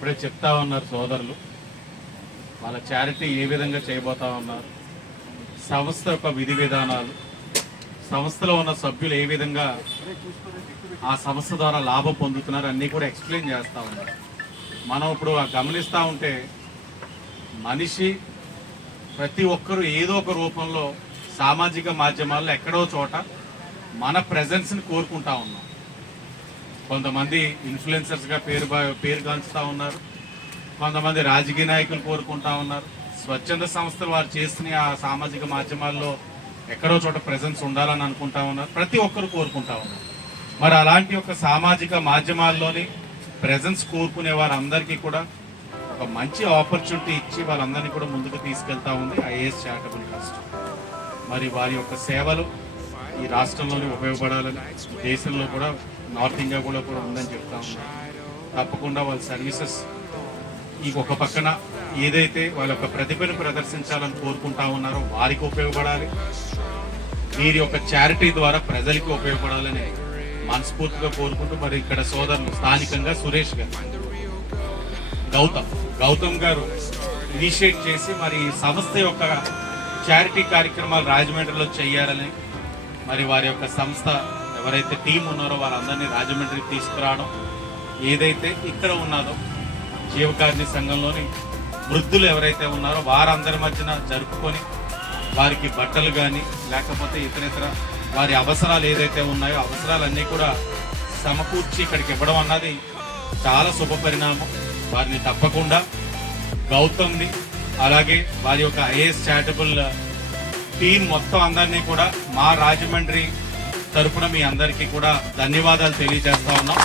ఇప్పుడే చెప్తా ఉన్నారు సోదరులు. వాళ్ళ చారిటీ ఏ విధంగా చేయబోతా ఉన్నారు. సంస్థ యొక్క విధి విధానాలు సంస్థలో ఉన్న సభ్యులు ఏ విధంగా ఆ సంస్థ ద్వారా లాభం పొందుతున్నారు అన్నీ కూడా ఎక్స్ప్లెయిన్ చేస్తూ ఉన్నారు. మనం ఇప్పుడు ఆ గమనిస్తూ ఉంటే మనిషి ప్రతి ఒక్కరూ ఏదో ఒక రూపంలో సామాజిక మాధ్యమాల్లో ఎక్కడో చోట మన ప్రెజెన్స్ని కోరుకుంటా ఉన్నాం. కొంతమంది ఇన్ఫ్లుయెన్సర్స్గా పేరు బా- పేరు గాంచుతా ఉన్నారు. కొంతమంది రాజకీయ నాయకులు కోరుకుంటా ఉన్నారు. స్వచ్ఛంద సంస్థలు వారు చేస్తున్న ఆ సామాజిక మాధ్యమాల్లో ఎక్కడో చోట ప్రెజెన్స్ ఉండాలని అనుకుంటా ఉన్నారు. ప్రతి ఒక్కరు కోరుకుంటా ఉన్నారు. మరి అలాంటి ఒక సామాజిక మాధ్యమాల్లోని ప్రెజెన్స్ కోరుకునే వారందరికీ కూడా ఒక మంచి ఆపర్చునిటీ ఇచ్చి వాళ్ళందరినీ కూడా ముందుకు తీసుకెళ్తా ఉంది ఐఏఎస్ చారిటబుల్ ట్రస్ట్ మరి వారి యొక్క సేవలు ఈ రాష్ట్రంలోనే ఉపయోగపడాలని దేశంలో కూడా నార్త్ ఇండియా కూడా కూడా ఉందని చెప్తా ఉన్నాం. తప్పకుండా వాళ్ళ సర్వీసెస్ ఈ ఒక పక్కన ఏదైతే వాళ్ళ యొక్క ప్రతిభను ప్రదర్శించాలని కోరుకుంటా ఉన్నారో వారికి ఉపయోగపడాలి. వీరి యొక్క చారిటీ ద్వారా ప్రజలకి ఉపయోగపడాలని మనస్ఫూర్తిగా కోరుకుంటూ మరి ఇక్కడ సోదరులు స్థానికంగా సురేష్ గారు గౌతమ్ గౌతమ్ గారు ఇనిషియేట్ చేసి మరి ఈ సంస్థ యొక్క చారిటీ కార్యక్రమాలు రాజమండ్రిలో చేయాలని మరి వారి యొక్క సంస్థ ఎవరైతే టీం ఉన్నారో వారందరినీ రాజమండ్రికి తీసుకురావడం ఏదైతే ఇక్కడ ఉన్నదో జీవకారుణ్య సంఘంలోని వృద్ధులు ఎవరైతే ఉన్నారో వారందరి మధ్యన జరుపుకొని వారికి బట్టలు కానీ లేకపోతే ఇతరితర వారి అవసరాలు ఏదైతే ఉన్నాయో అవసరాలన్నీ కూడా సమకూర్చి ఇక్కడికి ఇవ్వడం అన్నది చాలా శుభ పరిణామం. వారిని తప్పకుండా గౌతమ్ని అలాగే వారి యొక్క ఐఏఎస్ చారిటబుల్ టీం మొత్తం అందరినీ కూడా మా రాజమండ్రి తరపున మీ అందరికీ కూడా ధన్యవాదాలు తెలియజేస్తా ఉన్నాం.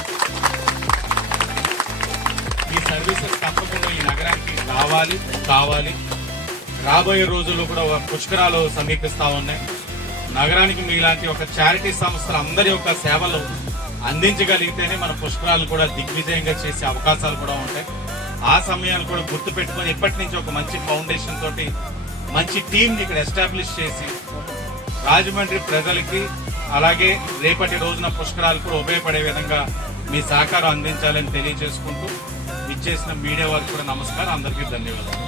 ఈ సర్వీసెస్ తప్పకుండా ఈ నగరానికి రావాలి కావాలి. రాబోయే రోజుల్లో కూడా పుష్కరాలు సమీపిస్తా ఉన్నాయి. నగరానికి మీలాంటి ఒక చారిటీ సంస్థలు అందరి యొక్క సేవలు అందించగలిగితేనే మన పుష్కరాలు కూడా దిగ్విజయంగా చేసే అవకాశాలు కూడా ఉంటాయి. ఆ సమయాన్ని కూడా గుర్తు పెట్టుకొని ఇప్పటి నుంచి ఒక మంచి ఫౌండేషన్ తోటి మంచి టీంని ఇక్కడ ఎస్టాబ్లిష్ చేసి రాజమండ్రి ప్రజలకి అలాగే రేపటి రోజున పుష్కరాలు కూడా ఉపయోగపడే విధంగా మీ సహకారం అందించాలని తెలియజేసుకుంటూ ఇచ్చేసిన మీడియా వారికి కూడా నమస్కారం. అందరికీ ధన్యవాదాలు.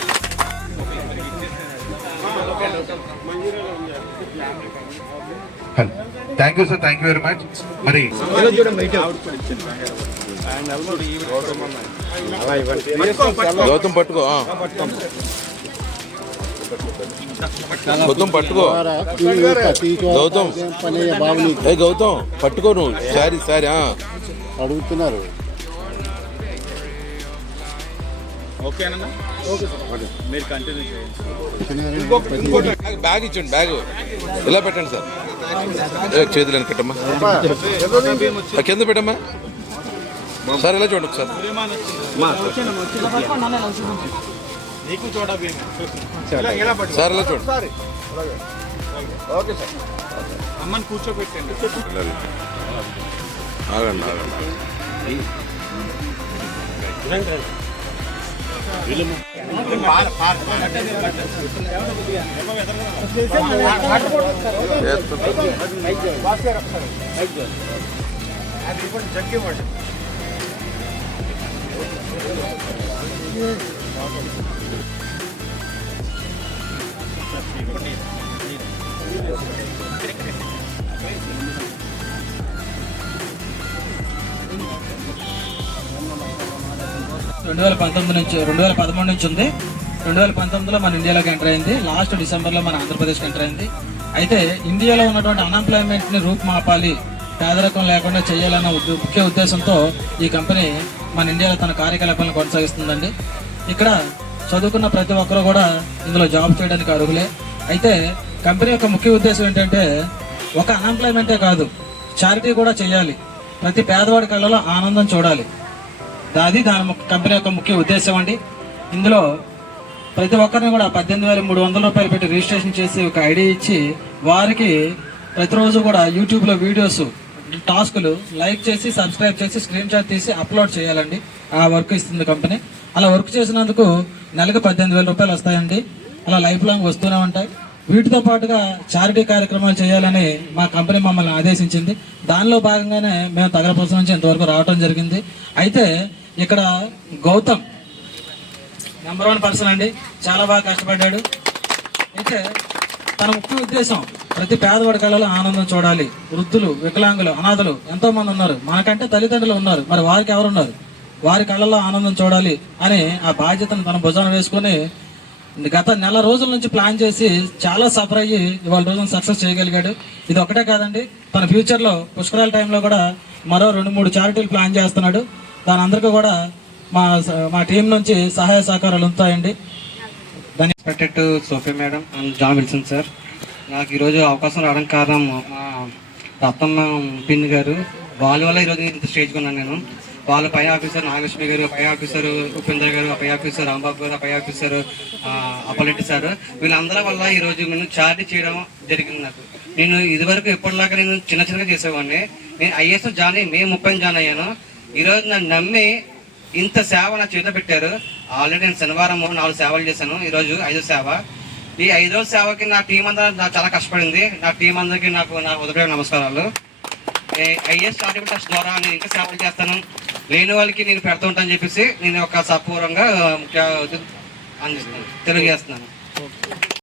Thank you sir thank you very much మరి గౌతమ్ పట్టుకో. గౌతమ్ పట్టుకో. గౌతమ్. ఏ గౌతమ్ పట్టుకో నువ్వు. Sorry sorry. అడుగుతున్నారు. బ్యాగ్- బ్యాగ్ ఇచ్చండి బ్యాగ్. ఇలా పెట్టండి సార్. ఏ, చేతులు వెనకట్టమ్మా ఆ, కింద పెట్టమ్మా. సార్ ఇలా చూడండి ఒకసారి. నీకు చూడబీ సార్ ఇలా చూడండి అమ్మని కూర్చోబెట్టండి ఆగండి ఆగండి రెండు వేల పంతొమ్మిది నుంచి రెండు వేల పదమూడు నుంచి ఉంది. రెండు వేల పంతొమ్మిదిలో మన ఇండియాలోకి ఎంటర్ అయింది. లాస్ట్ డిసెంబర్లో మన ఆంధ్రప్రదేశ్కి ఎంటర్ అయింది. అయితే ఇండియాలో ఉన్నటువంటి అన్ఎంప్లాయ్మెంట్ని రూపుమాపాలి పేదరికం లేకుండా చేయాలన్న ముఖ్య ఉద్దేశంతో ఈ కంపెనీ మన ఇండియాలో తన కార్యకలాపాలను కొనసాగిస్తుందండి. ఇక్కడ చదువుకున్న ప్రతి ఒక్కరు కూడా ఇందులో జాబ్ చేయడానికి అర్హులే. అయితే కంపెనీ యొక్క ముఖ్య ఉద్దేశం ఏంటంటే ఒక అన్ఎంప్లాయ్మెంటే కాదు చారిటీ కూడా చేయాలి. ప్రతి పేదవాడి కళ్ళలో ఆనందం చూడాలి. అది దాని కంపెనీ యొక్క ముఖ్య ఉద్దేశం అండి. ఇందులో ప్రతి ఒక్కరిని కూడా పద్దెనిమిది వేల మూడు వందల రూపాయలు పెట్టి రిజిస్ట్రేషన్ చేసి ఒక ఐడి ఇచ్చి వారికి ప్రతిరోజు కూడా యూట్యూబ్లో వీడియోస్ టాస్కులు లైక్ చేసి సబ్స్క్రైబ్ చేసి స్క్రీన్ షాట్ తీసి అప్లోడ్ చేయాలండి. ఆ వర్క్ ఇస్తుంది కంపెనీ. అలా వర్క్ చేసినందుకు నెలకు పద్దెనిమిది వేల రూపాయలు వస్తాయండి. అలా లైఫ్ లాంగ్ వస్తూనే ఉంటాయి. వీటితో పాటుగా చారిటీ కార్యక్రమాలు చేయాలని మా కంపెనీ మమ్మల్ని ఆదేశించింది. దానిలో భాగంగానే మేము తగరపల్సి నుంచి ఇంతవరకు రావడం జరిగింది. అయితే ఇక్కడ గౌతమ్ నెంబర్ వన్ పర్సన్ అండి. చాలా బాగా కష్టపడ్డాడు. అయితే తన ముఖ్య ఉద్దేశం ప్రతి పేదవాడి కళలో ఆనందం చూడాలి. వృద్ధులు వికలాంగులు అనాథలు ఎంతో మంది ఉన్నారు. మనకంటే తల్లిదండ్రులు ఉన్నారు. మరి వారికి ఎవరున్నారు? వారి కళ్ళలో ఆనందం చూడాలి అని ఆ బాధ్యతను తన భుజాన వేసుకొని గత నెల రోజుల నుంచి ప్లాన్ చేసి చాలా సఫర్ అయ్యి ఇవాళ రోజున సక్సెస్ చేయగలిగాడు. ఇది ఒకటే కాదండి. తన ఫ్యూచర్లో పుష్కరాల టైంలో కూడా మరో రెండు మూడు చారిటీలు ప్లాన్ చేస్తున్నాడు. దాని అందరికీ కూడా మా మా టీం నుంచి సహాయ సహకారాలు ఉంటాయండి. Expected to Sophie madam and John Wilson sir. నాకు ఈరోజు అవకాశం రావడం కారణం మా రత్నమ్మ పిన్ గారు. వాళ్ళ వల్ల ఈరోజు ఇంత స్టేజ్కి ఉన్నాను నేను. వాళ్ళ పై ఆఫీసర్ నాగలక్ష్మి గారు పై ఆఫీసర్ ఉపేంద్ర గారు పై ఆఫీసర్ రాంబాబు గారు పై ఆఫీసర్ అప్పలెట్టి సార్. వీళ్ళందరి వల్ల ఈరోజు నేను చార్జ్ చేయడం జరిగింది నాకు. నేను ఇదివరకు ఎప్పటిలాగా నేను చిన్న చిన్నగా చేసేవాడిని. నేను ఐఎస్ జాయిన్ మే ముప్పై జాయిన్ అయ్యాను. ఈరోజు నన్ను నమ్మి ఇంత సేవ నా చేతిలో పెట్టారు. ఆల్రెడీ నేను శనివారం నాలుగు సేవలు చేశాను. ఈరోజు ఐదో సేవ. ఈ ఐదో సేవకి నా టీం అందరూ నాకు చాలా కష్టపడింది. నా టీం అందరికీ నాకు నా ఉదయం నమస్కారాలు. ఐఎస్ చారిటబుల్ ద్వారా నేను ఇంకా సేవలు చేస్తాను. లేని వాళ్ళకి నేను పెడుతూ ఉంటాను చెప్పేసి నేను ఒక సపూర్వంగా ముఖ్య అందిస్తున్నాను తెలియజేస్తున్నాను